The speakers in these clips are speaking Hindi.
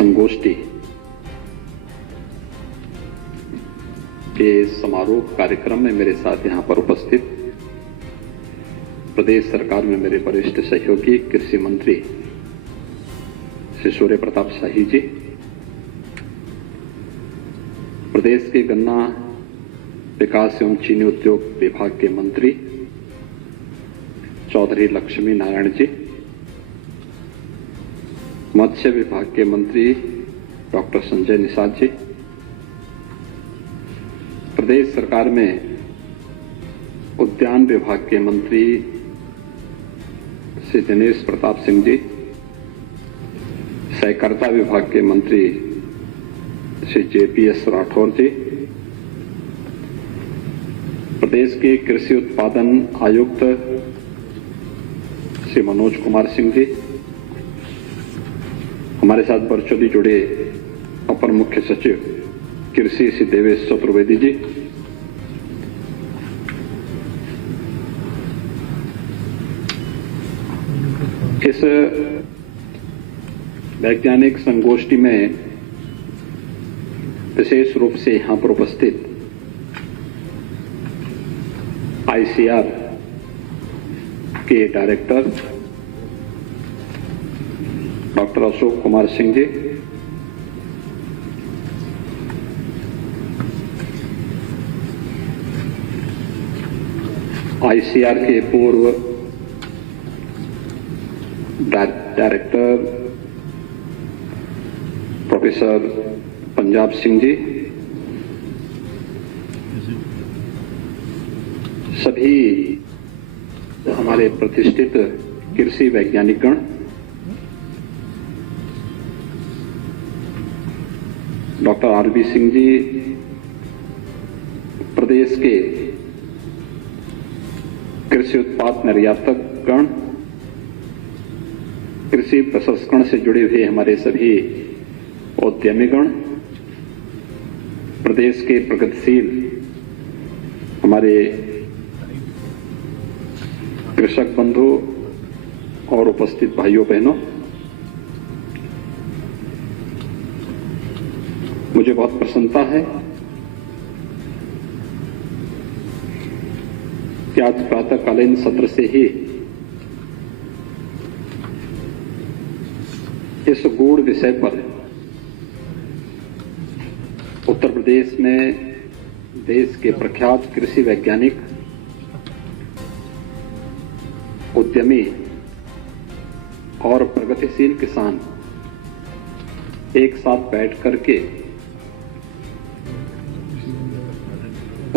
संगोष्ठी के समारोह कार्यक्रम में मेरे साथ यहां पर उपस्थित प्रदेश सरकार में मेरे वरिष्ठ सहयोगी कृषि मंत्री श्री सूर्य प्रताप शाही जी, प्रदेश के गन्ना विकास एवं चीनी उद्योग विभाग के मंत्री चौधरी लक्ष्मी नारायण जी, मत्स्य विभाग के मंत्री डॉक्टर संजय निषाद जी, प्रदेश सरकार में उद्यान विभाग के मंत्री श्री दिनेश प्रताप सिंह जी, सहकारिता विभाग के मंत्री श्री JPS राठौर जी, प्रदेश के कृषि उत्पादन आयुक्त श्री मनोज कुमार सिंह जी, हमारे साथ वर्चुअली जुड़े अपर मुख्य सचिव कृषि श्री देवेश चतुर्वेदी जी, इस वैज्ञानिक संगोष्ठी में विशेष रूप से यहां पर उपस्थित ICR के director doctor Ashok Kumar Singh ji, ICR के पूर्व डायरेक्टर प्रोफेसर पंजाब सिंह जी, सभी हमारे प्रतिष्ठित कृषि वैज्ञानिकगण, डॉक्टर RB सिंह जी, प्रदेश के कृषि उत्पाद निर्यातक गण, कृषि प्रसंस्करण से जुड़े हुए हमारे सभी उद्यमीगण, प्रदेश के प्रगतिशील हमारे कृषक बंधु और उपस्थित भाइयों बहनों, मुझे बहुत प्रसन्नता है कि आज प्रातःकालीन सत्र से ही इस गूढ़ विषय पर उत्तर प्रदेश में देश के प्रख्यात कृषि वैज्ञानिक, उद्यमी और प्रगतिशील किसान एक साथ बैठ करके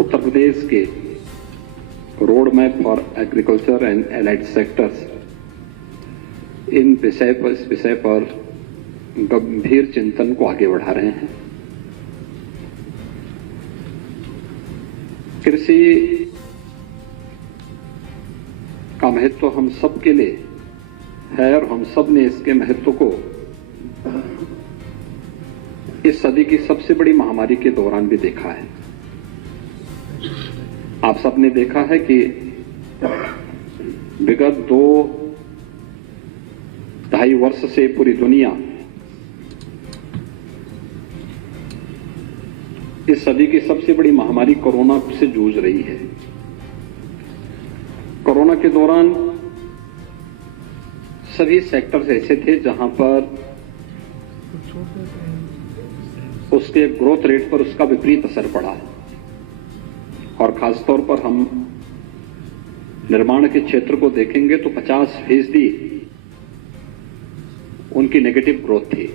उत्तर प्रदेश के road map for agriculture and allied sectors, इस विषय पर गंभीर चिंतन को आगे बढ़ा रहे हैं। कृषि का महत्व हम सब के लिए है और हम सब ने इसके महत्व को इस सदी की सबसे बड़ी महामारी के दौरान भी देखा है। आप सबने देखा है कि विगत 2-2.5 वर्ष से पूरी दुनिया इस सदी की सबसे बड़ी महामारी कोरोना से जूझ रही है। कोरोना के दौरान सभी सेक्टर्स ऐसे थे जहां पर उसके ग्रोथ रेट पर उसका विपरीत असर पड़ा, और खासतौर पर हम निर्माण के क्षेत्र को देखेंगे तो 50% उनकी नेगेटिव ग्रोथ थी।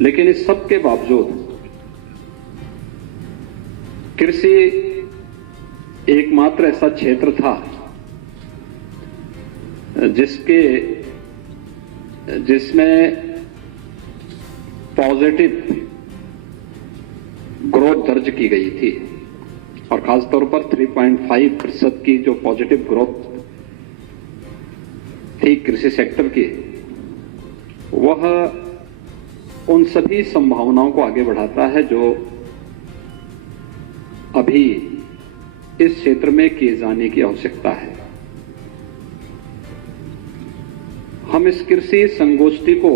लेकिन इस सब के बावजूद कृषि एकमात्र ऐसा क्षेत्र था जिसमें पॉजिटिव ग्रोथ दर्ज की गई थी, और खासतौर पर 3.5% की जो पॉजिटिव ग्रोथ थी कृषि सेक्टर की, वह उन सभी संभावनाओं को आगे बढ़ाता है जो अभी इस क्षेत्र में किए जाने की आवश्यकता है। हम इस कृषि संगोष्ठी को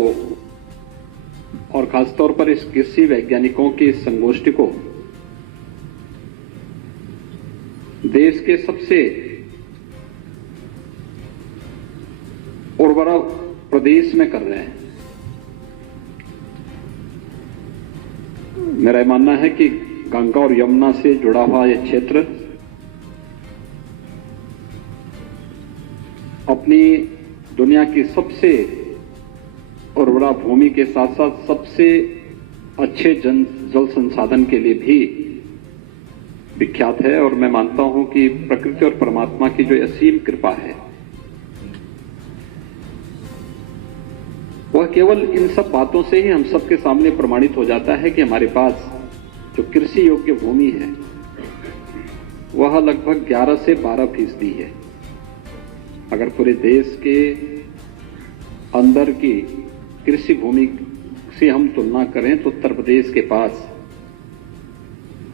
और खासतौर पर इस कृषि वैज्ञानिकों की इस संगोष्ठी को देश के सबसे उर्वरा प्रदेश में कर रहे हैं। मेरा मानना है कि गंगा और यमुना से जुड़ा हुआ यह क्षेत्र अपनी दुनिया की सबसे उर्वरा भूमि के साथ साथ सबसे अच्छे जल संसाधन के लिए भी विख्यात है। और मैं मानता हूं कि प्रकृति और परमात्मा की जो असीम कृपा है वह केवल इन सब बातों से ही हम सबके सामने प्रमाणित हो जाता है कि हमारे पास जो कृषि योग्य भूमि है वह लगभग 11 से 12% है। अगर पूरे देश के अंदर की कृषि भूमि से हम तुलना करें तो उत्तर प्रदेश के पास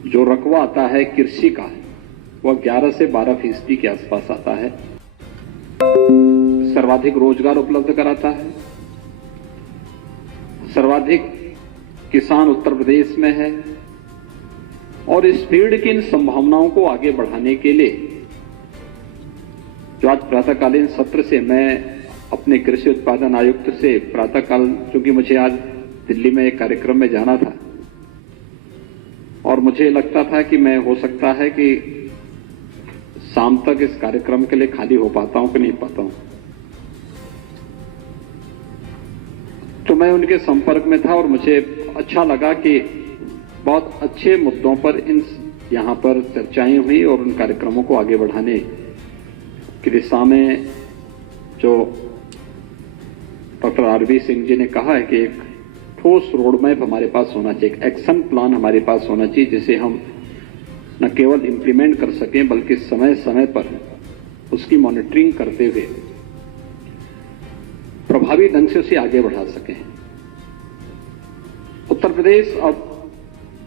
जो रकबा आता है कृषि का वह 11 से 12% के आसपास आता है। सर्वाधिक रोजगार उपलब्ध कराता है, सर्वाधिक किसान उत्तर प्रदेश में है। और इस फील्ड की इन संभावनाओं को आगे बढ़ाने के लिए जो आज प्रातःकालीन सत्र से मैं अपने कृषि उत्पादन आयुक्त से प्रातःकाल, चूंकि मुझे आज दिल्ली में एक कार्यक्रम में जाना था और मुझे लगता था कि मैं हो सकता है कि शाम तक इस कार्यक्रम के लिए खाली हो पाता हूं कि नहीं पाता हूं, तो मैं उनके संपर्क में था और मुझे अच्छा लगा कि बहुत अच्छे मुद्दों पर यहां पर चर्चाएं हुई और उन कार्यक्रमों को आगे बढ़ाने की दिशा में जो डॉक्टर आरवी सिंह जी ने कहा है कि एक ठोस रोड मैप हमारे पास होना चाहिए, एक एक्शन प्लान हमारे पास होना चाहिए जिसे हम न केवल इंप्लीमेंट कर सकें बल्कि समय समय पर उसकी मॉनिटरिंग करते हुए प्रभावी ढंग से उसे आगे बढ़ा सकें। उत्तर प्रदेश अब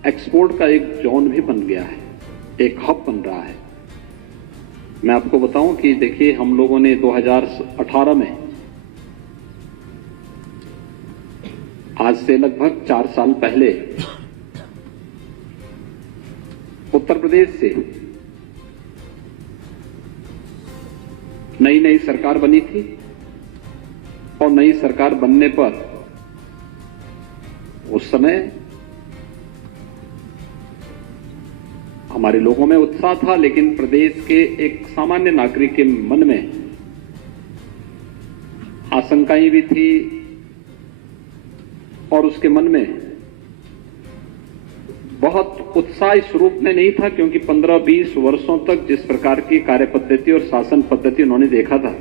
एक्सपोर्ट का एक जोन भी बन गया है, एक हब बन रहा है। मैं आपको बताऊं कि देखिए, हम लोगों ने 2018 में, आज से लगभग 4 साल पहले, उत्तर प्रदेश से नई नई सरकार बनी थी और नई सरकार बनने पर उस समय हमारे लोगों में उत्साह था, लेकिन प्रदेश के एक सामान्य नागरिक के मन में आशंकाएं भी थी और उसके मन में बहुत उत्साह इस रूप में नहीं था, क्योंकि 15-20 वर्षों तक जिस प्रकार की कार्य पद्धति और शासन पद्धति उन्होंने देखा था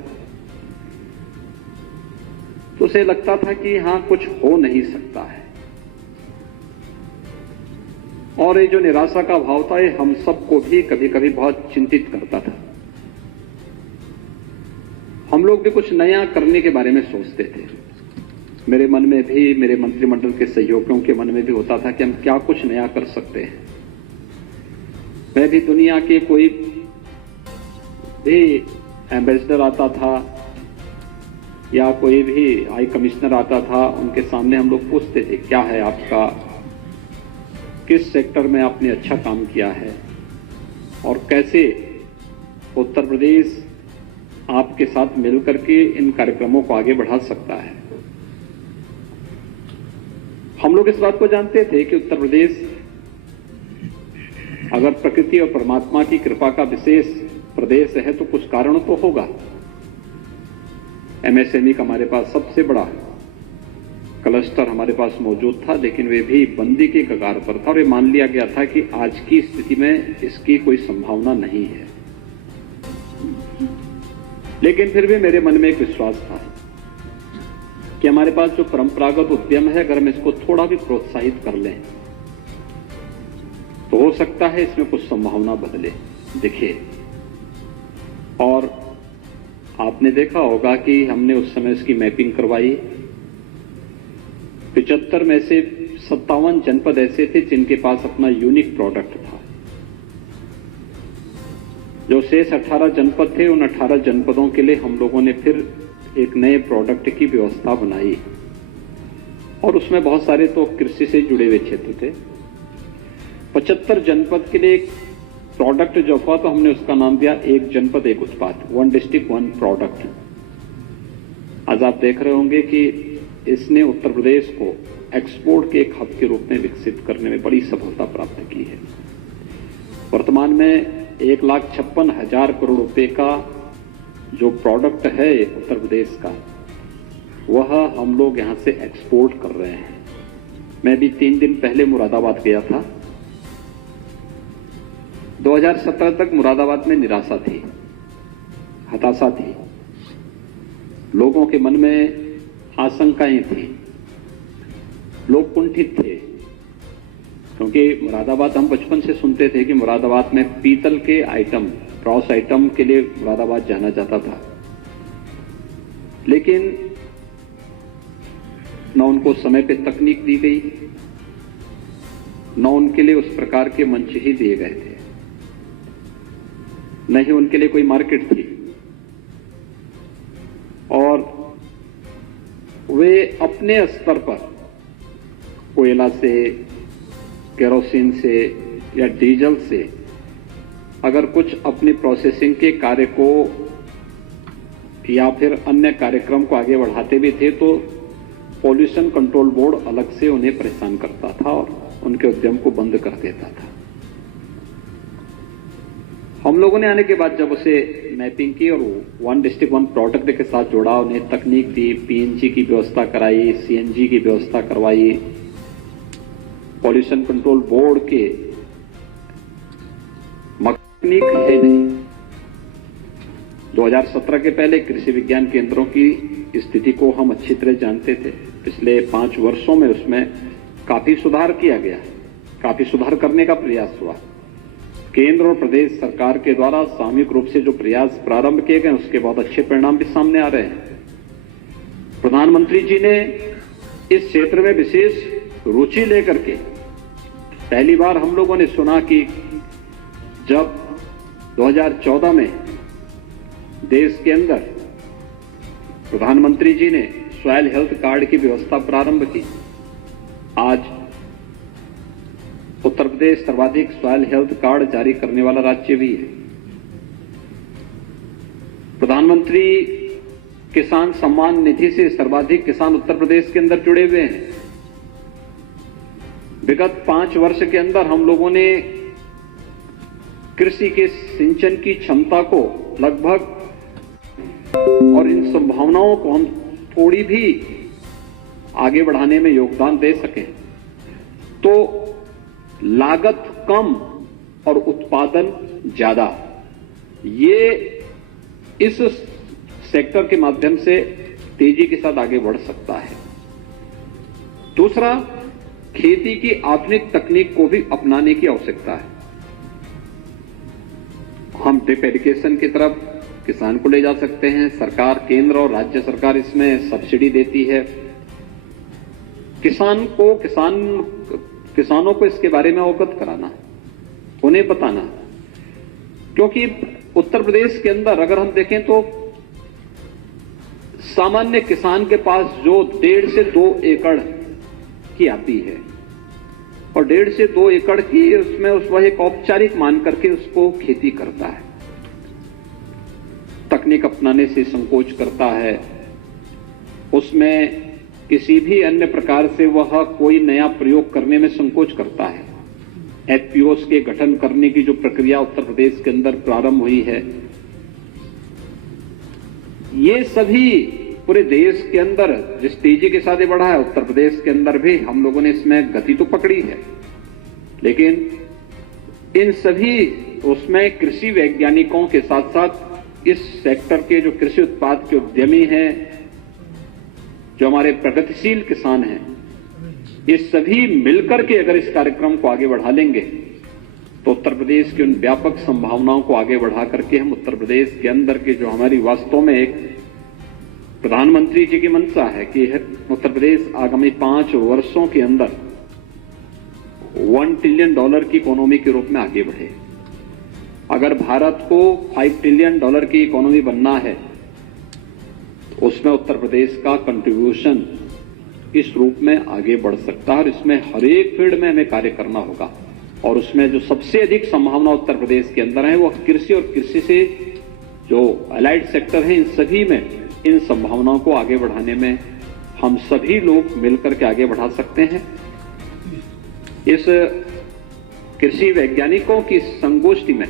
तो उसे लगता था कि हां, कुछ हो नहीं सकता है। और ये जो निराशा का भाव था ये हम सबको भी कभी कभी बहुत चिंतित करता था। हम लोग भी कुछ नया करने के बारे में सोचते थे। मेरे मन में भी, मेरे मंत्रिमंडल के सहयोगियों के मन में भी होता था कि हम क्या कुछ नया कर सकते हैं। मैं भी दुनिया के कोई भी एम्बेसडर आता था या कोई भी हाई कमिश्नर आता था, उनके सामने हम लोग पूछते थे क्या है आपका, किस सेक्टर में आपने अच्छा काम किया है और कैसे उत्तर प्रदेश आपके साथ मिलकर के इन कार्यक्रमों को आगे बढ़ा सकता है। हम लोग इस बात को जानते थे कि उत्तर प्रदेश अगर प्रकृति और परमात्मा की कृपा का विशेष प्रदेश है तो कुछ कारण तो होगा। एमएसएमई का हमारे पास सबसे बड़ा क्लस्टर हमारे पास मौजूद था, लेकिन वे भी बंदी के कगार पर था और ये मान लिया गया था कि आज की स्थिति में इसकी कोई संभावना नहीं है। लेकिन फिर भी मेरे मन में एक विश्वास था कि हमारे पास जो परंपरागत उद्यम है, अगर हम इसको थोड़ा भी प्रोत्साहित कर लें तो हो सकता है इसमें कुछ संभावना बदले दिखे। और आपने देखा होगा कि हमने उस समय इसकी मैपिंग करवाई। 75 में से 57 जनपद ऐसे थे जिनके पास अपना यूनिक प्रोडक्ट था। जो शेष 18 जनपद थे, उन 18 जनपदों के लिए हम लोगों ने फिर एक नए प्रोडक्ट की व्यवस्था बनाई और उसमें बहुत सारे तो कृषि से जुड़े हुए क्षेत्र थे। 75 जनपद के लिए एक प्रोडक्ट जो हुआ तो हमने उसका नाम दिया एक जनपद एक उत्पाद, 1 डिस्ट्रिक्ट 1 प्रोडक्ट। आज आप देख रहे होंगे कि इसने उत्तर प्रदेश को एक्सपोर्ट के एक हब के रूप में विकसित करने में बड़ी सफलता प्राप्त की है। वर्तमान में 1,56,000 करोड़ रुपए का जो प्रोडक्ट है उत्तर प्रदेश का, वह हम लोग यहां से एक्सपोर्ट कर रहे हैं। मैं भी 3 दिन पहले मुरादाबाद गया था। 2017 तक मुरादाबाद में निराशा थी, हताशा थी, लोगों के मन में आशंकाएं थी, लोग कुंठित थे, क्योंकि मुरादाबाद हम बचपन से सुनते थे कि मुरादाबाद में पीतल के आइटम, ब्रॉस आइटम के लिए मुरादाबाद जाना जाता था, लेकिन न उनको समय पे तकनीक दी गई, न उनके लिए उस प्रकार के मंच ही दिए गए थे, न ही उनके लिए कोई मार्केट थी, और वे अपने स्तर पर कोयला से, केरोसिन से या डीजल से अगर कुछ अपनी प्रोसेसिंग के कार्य को या फिर अन्य कार्यक्रम को आगे बढ़ाते भी थे तो पॉल्यूशन कंट्रोल बोर्ड अलग से उन्हें परेशान करता था और उनके उद्यम को बंद कर देता था। हम लोगों ने आने के बाद जब उसे मैपिंग की और 1 डिस्ट्रिक्ट 1 प्रोडक्ट के साथ जोड़ा, उन्हें तकनीक दी, पीएनजी की व्यवस्था कराई, सीएनजी की व्यवस्था करवाई, पॉल्यूशन कंट्रोल बोर्ड के तकनीक है नहीं। 2017 के पहले कृषि विज्ञान केंद्रों की स्थिति को हम अच्छी तरह जानते थे। पिछले 5 वर्षों में उसमें काफी सुधार किया गया, काफी सुधार करने का प्रयास हुआ। केंद्र और प्रदेश सरकार के द्वारा सामूहिक रूप से जो प्रयास प्रारंभ किए गए उसके बहुत अच्छे परिणाम भी सामने आ रहे हैं। प्रधानमंत्री जी ने इस क्षेत्र में विशेष रुचि लेकर के पहली बार हम लोगों ने सुना कि जब 2014 में देश के अंदर प्रधानमंत्री जी ने सॉइल हेल्थ कार्ड की व्यवस्था प्रारंभ की, आज उत्तर प्रदेश सर्वाधिक सॉइल हेल्थ कार्ड जारी करने वाला राज्य भी है। प्रधानमंत्री किसान सम्मान निधि से सर्वाधिक किसान उत्तर प्रदेश के अंदर जुड़े हुए हैं। विगत 5 वर्ष के अंदर हम लोगों ने कृषि के सिंचन की क्षमता को लगभग, और इन संभावनाओं को हम थोड़ी भी आगे बढ़ाने में योगदान दे सकें तो लागत कम और उत्पादन ज्यादा, ये इस सेक्टर के माध्यम से तेजी के साथ आगे बढ़ सकता है। दूसरा, खेती की आधुनिक तकनीक को भी अपनाने की आवश्यकता है। हम ड्रिप इरिगेशन की तरफ किसान को ले जा सकते हैं। सरकार, केंद्र और राज्य सरकार इसमें सब्सिडी देती है। किसानों को इसके बारे में अवगत कराना, उन्हें बताना, क्योंकि उत्तर प्रदेश के अंदर अगर हम देखें तो सामान्य किसान के पास जो 1.5 से 2 एकड़ की आती है और 1.5 से 2 एकड़ की उसमें वह एक औपचारिक मान करके उसको खेती करता है, तकनीक अपनाने से संकोच करता है, उसमें किसी भी अन्य प्रकार से वह कोई नया प्रयोग करने में संकोच करता है। एफपीओस के गठन करने की जो प्रक्रिया उत्तर प्रदेश के अंदर प्रारंभ हुई है, ये सभी पूरे देश के अंदर जिस तेजी के साथ बढ़ा है, उत्तर प्रदेश के अंदर भी हम लोगों ने इसमें गति तो पकड़ी है, लेकिन इन सभी उसमें कृषि वैज्ञानिकों के साथ साथ इस सेक्टर के जो कृषि उत्पाद के उद्यमी हैं, जो हमारे प्रगतिशील किसान हैं, ये सभी मिलकर के अगर इस कार्यक्रम को आगे बढ़ा लेंगे तो उत्तर प्रदेश की उन व्यापक संभावनाओं को आगे बढ़ा करके हम उत्तर प्रदेश के अंदर के जो हमारी वास्तव में एक प्रधानमंत्री जी की मंशा है कि उत्तर प्रदेश आगामी 5 वर्षों के अंदर $1 ट्रिलियन की इकोनॉमी के रूप में आगे बढ़े। अगर भारत को $5 ट्रिलियन की इकोनॉमी बनना है उसमें उत्तर प्रदेश का कंट्रीब्यूशन इस रूप में आगे बढ़ सकता है और इसमें हर एक फील्ड में हमें कार्य करना होगा। और उसमें जो सबसे अधिक संभावना उत्तर प्रदेश के अंदर है वो कृषि और कृषि से जो अलाइड सेक्टर है, इन सभी में इन संभावनाओं को आगे बढ़ाने में हम सभी लोग मिलकर के आगे बढ़ा सकते हैं। इस कृषि वैज्ञानिकों की संगोष्ठी में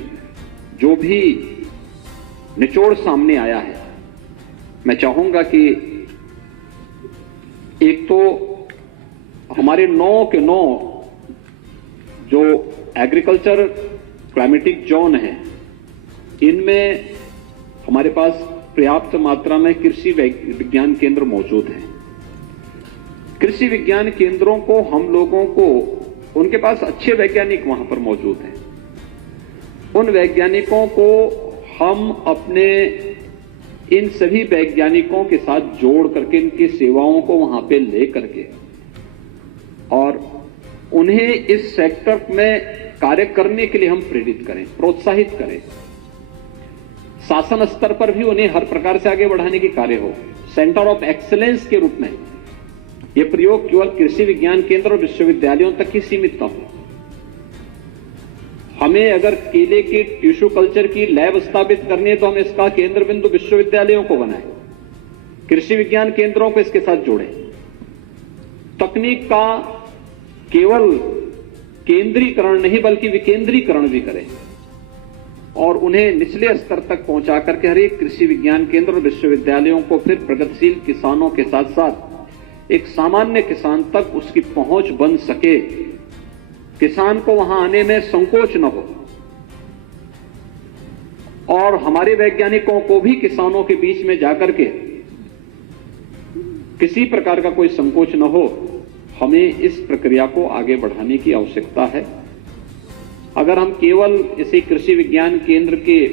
जो भी निचोड़ सामने आया है, मैं चाहूंगा कि एक तो हमारे 9 के 9 जो एग्रीकल्चर क्लाइमेटिक जोन है, इनमें हमारे पास पर्याप्त मात्रा में कृषि विज्ञान केंद्र मौजूद हैं। कृषि विज्ञान केंद्रों को हम लोगों को, उनके पास अच्छे वैज्ञानिक वहां पर मौजूद हैं, उन वैज्ञानिकों को हम अपने इन सभी वैज्ञानिकों के साथ जोड़ करके इनकी सेवाओं को वहां पे ले करके और उन्हें इस सेक्टर में कार्य करने के लिए हम प्रेरित करें, प्रोत्साहित करें। शासन स्तर पर भी उन्हें हर प्रकार से आगे बढ़ाने की कार्य हो। सेंटर ऑफ एक्सीलेंस के रूप में यह प्रयोग केवल कृषि विज्ञान केंद्र और विश्वविद्यालयों तक ही सीमित न हो। हमें अगर केले के टिश्यू कल्चर की लैब स्थापित करनी है तो हम इसका केंद्र बिंदु विश्वविद्यालयों को बनाएं, कृषि विज्ञान केंद्रों को इसके साथ जोड़ें। तकनीक का केवल केंद्रीकरण नहीं बल्कि विकेंद्रीकरण भी करें और उन्हें निचले स्तर तक पहुंचा करके हर एक कृषि विज्ञान केंद्र और विश्वविद्यालयों को फिर प्रगतिशील किसानों के साथ साथ एक सामान्य किसान तक उसकी पहुंच बन सके, किसान को वहां आने में संकोच न हो और हमारे वैज्ञानिकों को भी किसानों के बीच में जाकर के किसी प्रकार का कोई संकोच न हो। हमें इस प्रक्रिया को आगे बढ़ाने की आवश्यकता है। अगर हम केवल इसे कृषि विज्ञान केंद्र के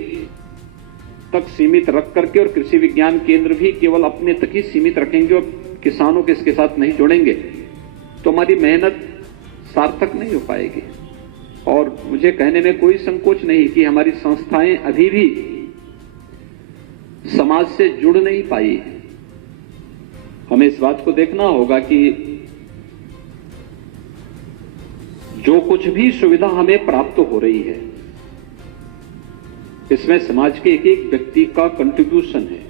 तक सीमित रख करके और कृषि विज्ञान केंद्र भी केवल अपने तक ही सीमित रखेंगे और किसानों के इसके साथ नहीं जोड़ेंगे तो हमारी मेहनत सार्थक नहीं हो पाएगी। और मुझे कहने में कोई संकोच नहीं कि हमारी संस्थाएं अभी भी समाज से जुड़ नहीं पाई है। हमें इस बात को देखना होगा कि जो कुछ भी सुविधा हमें प्राप्त हो रही है इसमें समाज के एक एक व्यक्ति का कंट्रीब्यूशन है।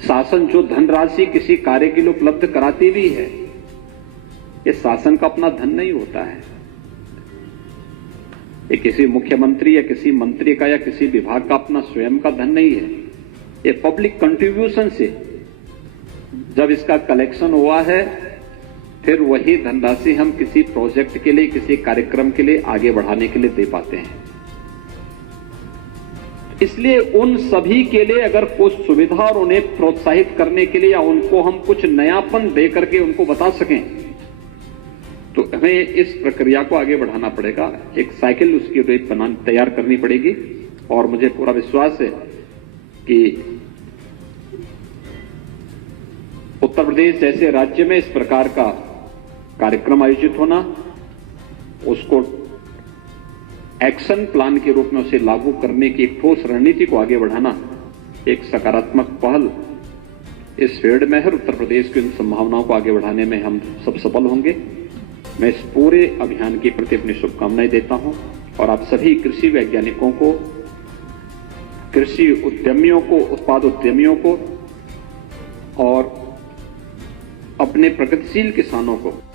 शासन जो धनराशि किसी कार्य के लिए उपलब्ध कराती भी है, ये शासन का अपना धन नहीं होता है। ये किसी मुख्यमंत्री या किसी मंत्री का या किसी विभाग का अपना स्वयं का धन नहीं है। ये पब्लिक कंट्रीब्यूशन से जब इसका कलेक्शन हुआ है फिर वही धनराशि हम किसी प्रोजेक्ट के लिए, किसी कार्यक्रम के लिए आगे बढ़ाने के लिए दे पाते हैं। इसलिए उन सभी के लिए अगर कुछ सुविधा और उन्हें प्रोत्साहित करने के लिए या उनको हम कुछ नयापन दे करके उनको बता सकें तो हमें इस प्रक्रिया को आगे बढ़ाना पड़ेगा। एक साइकिल उसकी रेट तैयार करनी पड़ेगी और मुझे पूरा विश्वास है कि उत्तर प्रदेश जैसे राज्य में इस प्रकार का कार्यक्रम आयोजित होना, उसको एक्शन प्लान के रूप में उसे लागू करने की एक ठोस रणनीति को आगे बढ़ाना एक सकारात्मक पहल इस फील्ड में है। उत्तर प्रदेश की इन संभावनाओं को आगे बढ़ाने में हम सब सफल होंगे। मैं इस पूरे अभियान के प्रति अपनी शुभकामनाएं देता हूं और आप सभी कृषि वैज्ञानिकों को, कृषि उद्यमियों को, उत्पाद उद्यमियों को और अपने प्रगतिशील किसानों को